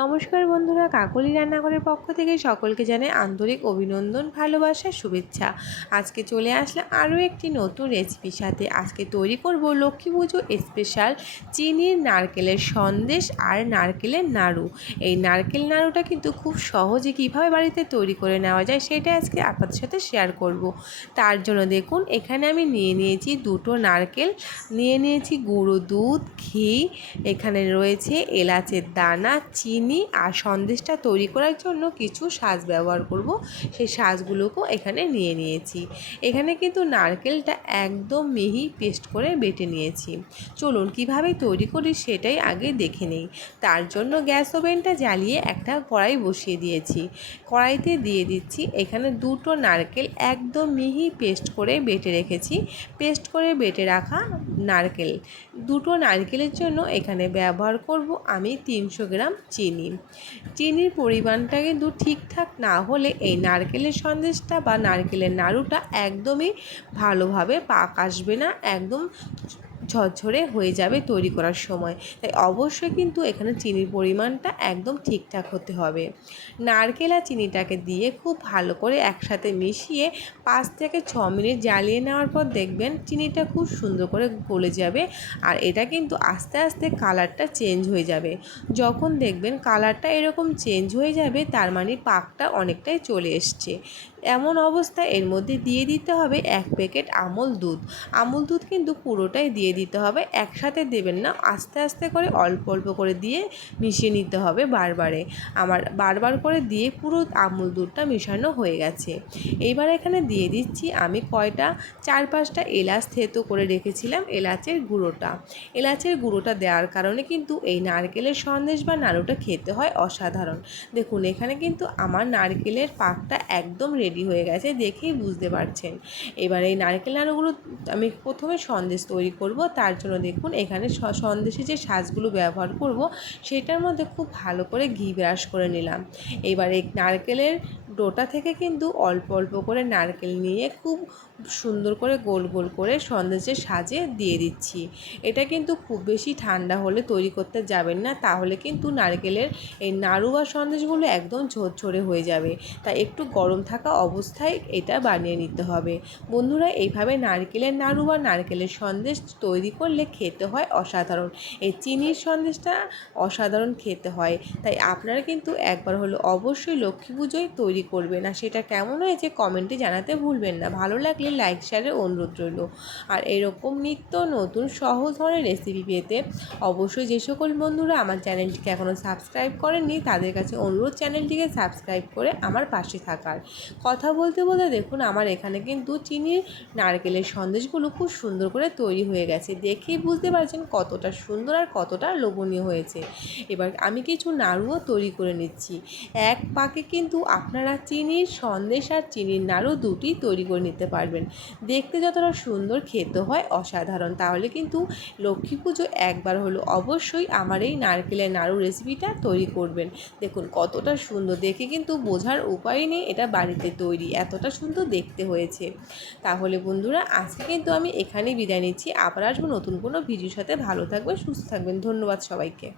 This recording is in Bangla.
নমস্কার বন্ধুরা, কাকলি রান্নাঘরের পক্ষ থেকে সকলকে জানাই আন্তরিক অভিনন্দন, ভালোবাসা, শুভেচ্ছা। আজকে চলে আসলাম আরও একটি নতুন রেসিপির সাথে আজকে তৈরি করব লক্ষ্মী পুজো স্পেশাল চিনির নারকেলের সন্দেশ আর নারকেলের নাড়ু। এই নারকেল নাড়ুটা কিন্তু খুব সহজে কীভাবে বাড়িতে তৈরি করে নেওয়া যায় সেটা আজকে আপনাদের সাথে শেয়ার করব। তার জন্য দেখুন, এখানে আমি নিয়ে নিয়েছি দুটো নারকেল, নিয়ে নিয়েছি গুঁড়ো দুধ, ঘি, এখানে রয়েছে এলাচের দানা, চিনি চিনি আর সন্দেশটা তৈরি করার জন্য কিছু সাজ ব্যবহার করব। সেই সাজগুলোকেও এখানে নিয়ে নিয়েছি। এখানে কিন্তু নারকেলটা একদম মিহি পেস্ট করে বেটে নিয়েছি। চলুন কীভাবে তৈরি করি সেটাই আগে দেখে নেই। তার জন্য গ্যাস ওভেনটা জ্বালিয়ে একটা কড়াই বসিয়ে দিয়েছি। কড়াইতে দিয়ে দিচ্ছি এখানে দুটো নারকেল একদম মিহি পেস্ট করে বেটে রেখেছি। পেস্ট করে বেটে রাখা নারকেল। দুটো নারকেলের জন্য এখানে ব্যবহার করব আমি তিনশো গ্রাম চিনি। চিনি চিনির পরিমাণটা কিন্তু ঠিকঠাক না হলে এই নারকেলের সন্দেশটা বা নারকেলের নাড়ুটা একদমই ভালোভাবে পাক আসবে না, একদম ঝরঝরে হয়ে যাবে তৈরি করার সময়। তাই অবশ্যই কিন্তু এখানে চিনির পরিমাণটা একদম ঠিকঠাক হতে হবে। নারকেল আর চিনিটাকে দিয়ে খুব ভালো করে একসাথে মিশিয়ে পাঁচ থেকে ছ মিনিট জ্বালিয়ে নেওয়ার পর দেখবেন চিনিটা খুব সুন্দর করে গলে যাবে আর এটা কিন্তু আস্তে আস্তে কালারটা চেঞ্জ হয়ে যাবে। যখন দেখবেন কালারটা এরকম চেঞ্জ হয়ে যাবে, তার মানে পাকটা অনেকটাই চলে এসছে। এমন অবস্থায় এর মধ্যে দিয়ে দিতে হবে এক প্যাকেট আমল দুধ। আমল দুধ কিন্তু পুরোটাই দিয়ে দিতে হবে, একসাথে দেবেন না, আস্তে আস্তে করে অল্প অল্প করে দিয়ে মিশিয়ে নিতে হবে বারবারে। আমার বারবার করে দিয়ে পুরো আমুল দুধটা মেশানো হয়ে গেছে। এইবার এখানে দিয়ে দিচ্ছি আমি কয়টা, চার পাঁচটা এলাচ থেতো করে রেখেছিলাম এলাচের গুঁড়োটা। এলাচের গুঁড়োটা দেওয়ার কারণে কিন্তু এই নারকেলের সন্দেশ বা নাড়ুটা খেতে হয় অসাধারণ। দেখুন, এখানে কিন্তু আমার নারকেলের পাকটা একদম রেডি হয়ে গেছে দেখেই বুঝতে পারছেন। এবার এই নারকেল নাড়ুগুলো আমি প্রথমে সন্দেশ তৈরি করব, তার জন্য দেখুন এখানে সন্দেশে যে সাজগুলো ব্যবহার করব, সেটার মধ্যে খুব ভালো করে ঘি ব্রাশ করে নিলাম। এবার এই নারকেলের ডোটা থেকে কিন্তু অল্প অল্প করে নারকেল নিয়ে খুব সুন্দর করে গোল গোল করে সন্দেশের সাজে দিয়ে দিচ্ছি। এটা কিন্তু খুব বেশি ঠান্ডা হলে তৈরি করতে যাবেন না, তাহলে কিন্তু নারকেলের এই নাড়ু বা সন্দেশগুলো একদম ঝরঝরে হয়ে যাবে। তাই একটু গরম থাকা অবস্থায় এটা বানিয়ে নিতে হবে। বন্ধুরা, এইভাবে নারকেলের নাড়ু বা নারকেলের সন্দেশ তৈরি করলে খেতে হয় অসাধারণ। এই চিনির সন্দেশটা অসাধারণ খেতে হয়। তাই আপনারা কিন্তু একবার হলো অবশ্যই লক্ষ্মী পুজোয় তৈরি করবেন। আর সেটা কেমন হয়েছে কমেন্টে জানাতে ভুলবেন না। ভালো লাগলে লাইক শেয়ারের অনুরোধ রইল। আর এরকম নিত্য নতুন সহজ ধরনের রেসিপি পেতে অবশ্যই যে সকল বন্ধুরা আমার চ্যানেলটিকে এখনও সাবস্ক্রাইব করেননি, তাদের কাছে অনুরোধ চ্যানেলটিকে সাবস্ক্রাইব করে আমার পাশে থাকার। কথা বলতে বলতে দেখুন আমার এখানে কিন্তু চিনির নারকেলের সন্দেশগুলো খুব সুন্দর করে তৈরি হয়ে গেছে। দেখেই বুঝতে পারছেন কতটা সুন্দর আর কতটা লোভনীয় হয়েছে। এবার আমি কিছু নাড়ুও তৈরি করে নিচ্ছি। এক পাকে কিন্তু আপনারা চিনির সন্দেশ আর চিনির নাড়ু দুটি তৈরি করে নিতে পারবেন। দেখতে যতটা সুন্দর খেতে হয় অসাধারণ। তাহলে কিন্তু লক্ষ্মী পুজো একবার হলো অবশ্যই আমার এই নারকেলের নাড়ু রেসিপিটা তৈরি করবেন। দেখুন কতটা সুন্দর। দেখে কিন্তু বোঝার উপায় নেই। এটা বাড়িতে তৈরি। এতটা সুন্দর দেখতে হয়েছে। তাহলে বন্ধুরা, আজকে কিন্তু আমি এখানেই বিদায় নিচ্ছি। আবার আসব নতুন কোনো ভিডিওর সাথে। ভালো থাকবেন, সুস্থ থাকবেন। ধন্যবাদ সবাইকে।